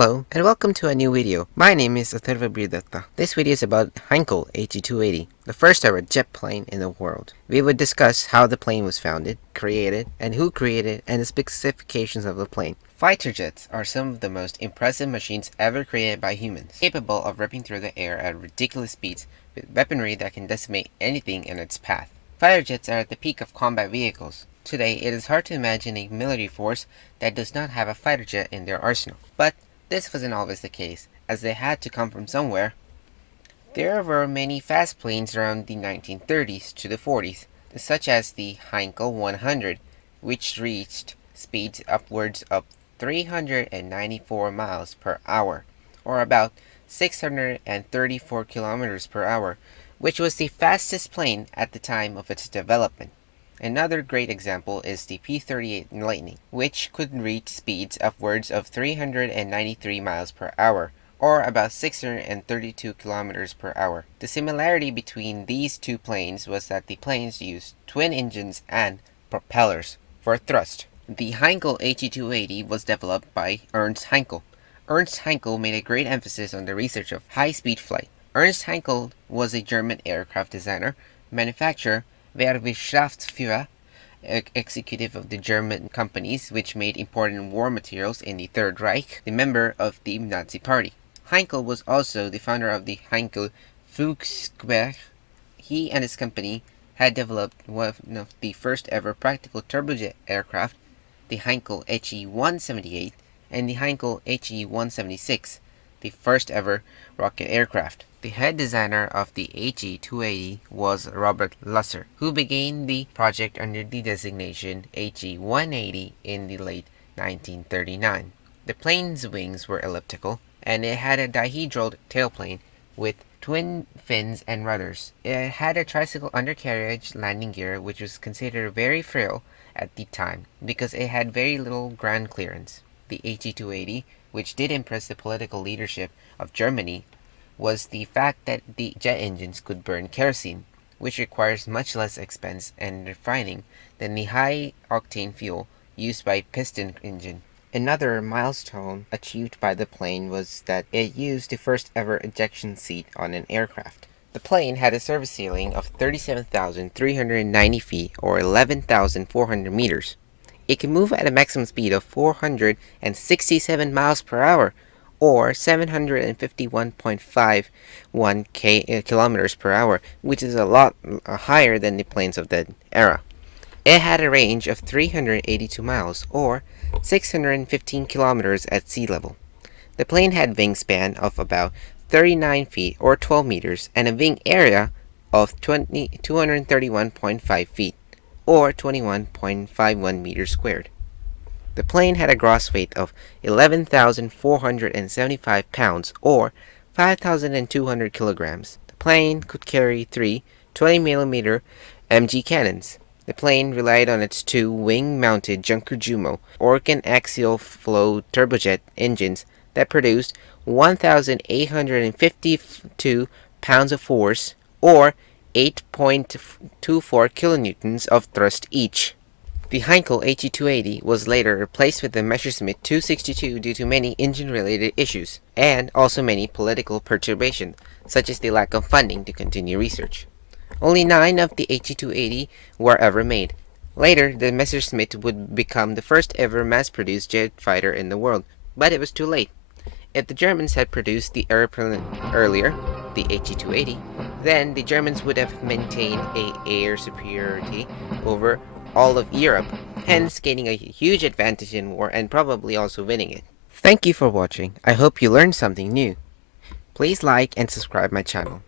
Hello, and welcome to a new video. My name is Atharva. This video is about Heinkel He-280, the first ever jet plane in the world. We would discuss how the plane was founded, created, and who created, and the specifications of the plane. Fighter jets are some of the most impressive machines ever created by humans, capable of ripping through the air at ridiculous speeds with weaponry that can decimate anything in its path. Fighter jets are at the peak of combat vehicles. Today, it is hard to imagine a military force that does not have a fighter jet in their arsenal. But this wasn't always the case, as they had to come from somewhere. There were many fast planes around the 1930s to the 40s, such as the Heinkel 100, which reached speeds upwards of 394 miles per hour, or about 634 kilometers per hour, which was the fastest plane at the time of its development. Another great example is the P-38 Lightning, which could reach speeds upwards of 393 miles per hour, or about 632 kilometers per hour. The similarity between these two planes was that the planes used twin engines and propellers for thrust. The Heinkel He-280 was developed by Ernst Heinkel. Ernst Heinkel made a great emphasis on the research of high-speed flight. Ernst Heinkel was a German aircraft designer, manufacturer, Wirtschaftsführer, executive of the German companies which made important war materials in the Third Reich, the member of the Nazi Party. Heinkel was also the founder of the Heinkel Flugzeug. He and his company had developed one of the first ever practical turbojet aircraft, the Heinkel He-178, and the Heinkel He-176, the first ever rocket aircraft. The head designer of the He-280 was Robert Lusser, who began the project under the designation He-180 in the late 1939. The plane's wings were elliptical, and it had a dihedral tailplane with twin fins and rudders. It had a tricycle undercarriage landing gear, which was considered very frail at the time because it had very little ground clearance. The He-280, which did impress the political leadership of Germany, was the fact that the jet engines could burn kerosene, which requires much less expense and refining than the high-octane fuel used by piston engine. Another milestone achieved by the plane was that it used the first ever ejection seat on an aircraft. The plane had a service ceiling of 37,390 feet or 11,400 meters. It can move at a maximum speed of 467 miles per hour, or 751.51 kilometers per hour, which is a lot higher than the planes of that era. It had a range of 382 miles, or 615 kilometers at sea level. The plane had wingspan of about 39 feet, or 12 meters, and a wing area of 231.5 feet, or 21.51 meters squared. The plane had a gross weight of 11,475 pounds, or 5,200 kilograms. The plane could carry three 20mm MG cannons. The plane relied on its two wing-mounted Junker Jumo Orkan axial flow turbojet engines that produced 1,852 pounds of force, or 8.24 kilonewtons of thrust each. The Heinkel He-280 was later replaced with the Messersmith Me-262 due to many engine-related issues, and also many political perturbations, such as the lack of funding to continue research. Only 9 of the He-280 were ever made. Later, the Messersmith would become the first ever mass-produced jet fighter in the world, but it was too late. If the Germans had produced the airplane earlier, the He-280, then the Germans would have maintained an air superiority over all of Europe, hence gaining a huge advantage in war and probably also winning it. Thank you for watching. I hope you learned something new. Please like and subscribe my channel.